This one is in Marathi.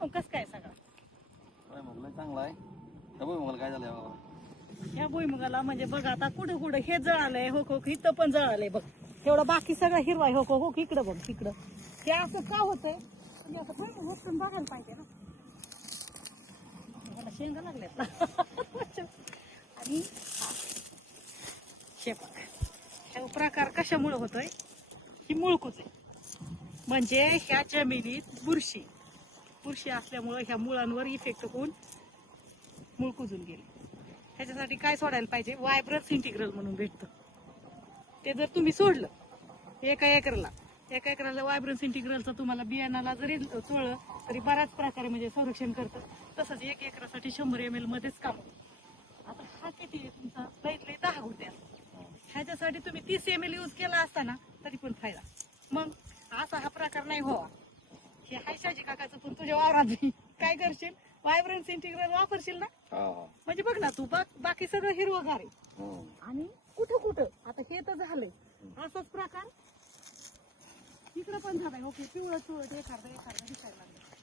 मग कसं काय सगळं? भुईमुग चांगला आहे. त्या भुईमुगाला काय झालंय बाबा? ह्या भुईमुगाला म्हणजे बघ आता कुठं कुठं हे जळालंय, हो हो इथं पण जळालंय बघ. एवढं बाकी सगळं हिरवा आहे, हो हो इकडं बघ तिकडं. हे असं का होतंय म्हणजे असं भुईमुग उपटून बघायला पाहिजे ना. मला शेंगा लागल्यात ना. आणि शेपक हा प्रकार कशामुळे होतोय? ही मुळकुच आहे. म्हणजे ह्या जमिनीत बुरशी असल्यामुळे ह्या मुळांवर इफेक्ट होऊन मूळ कुजून गेले. ह्याच्यासाठी काय सोडायला पाहिजे? वायब्रस इंटिग्रल म्हणून भेटतं. ते जर तुम्ही सोडलं एका एकराला वायब्रन्स इंटिग्रलचं तुम्हाला बियाणाला जरी चोळलं तरी बऱ्याच प्रकारे म्हणजे संरक्षण करतं. तसंच 1 एकरासाठी 100 ml मध्येच काम होतं. आता हा किती आहे तुमचा? लई 10 गुंठे. ह्याच्यासाठी तुम्ही 30 ml यूज केला असता ना तरी पण फायदा. मग असा हा प्रकार नाही व्हावा हे हाय शाजी काकाचं. पण तुझ्या वावरात काय करशील? वायब्रन्स इंटिग्रल वापरशील ना. म्हणजे बघ ना तू बाकी सगळं हिरवगार आहे आणि कुठं कुठं आता हे तर झालंय. असाच प्रकार इकडं पण झालाय. ओके पिवळं चुळट एखादा दिसायला लागलं.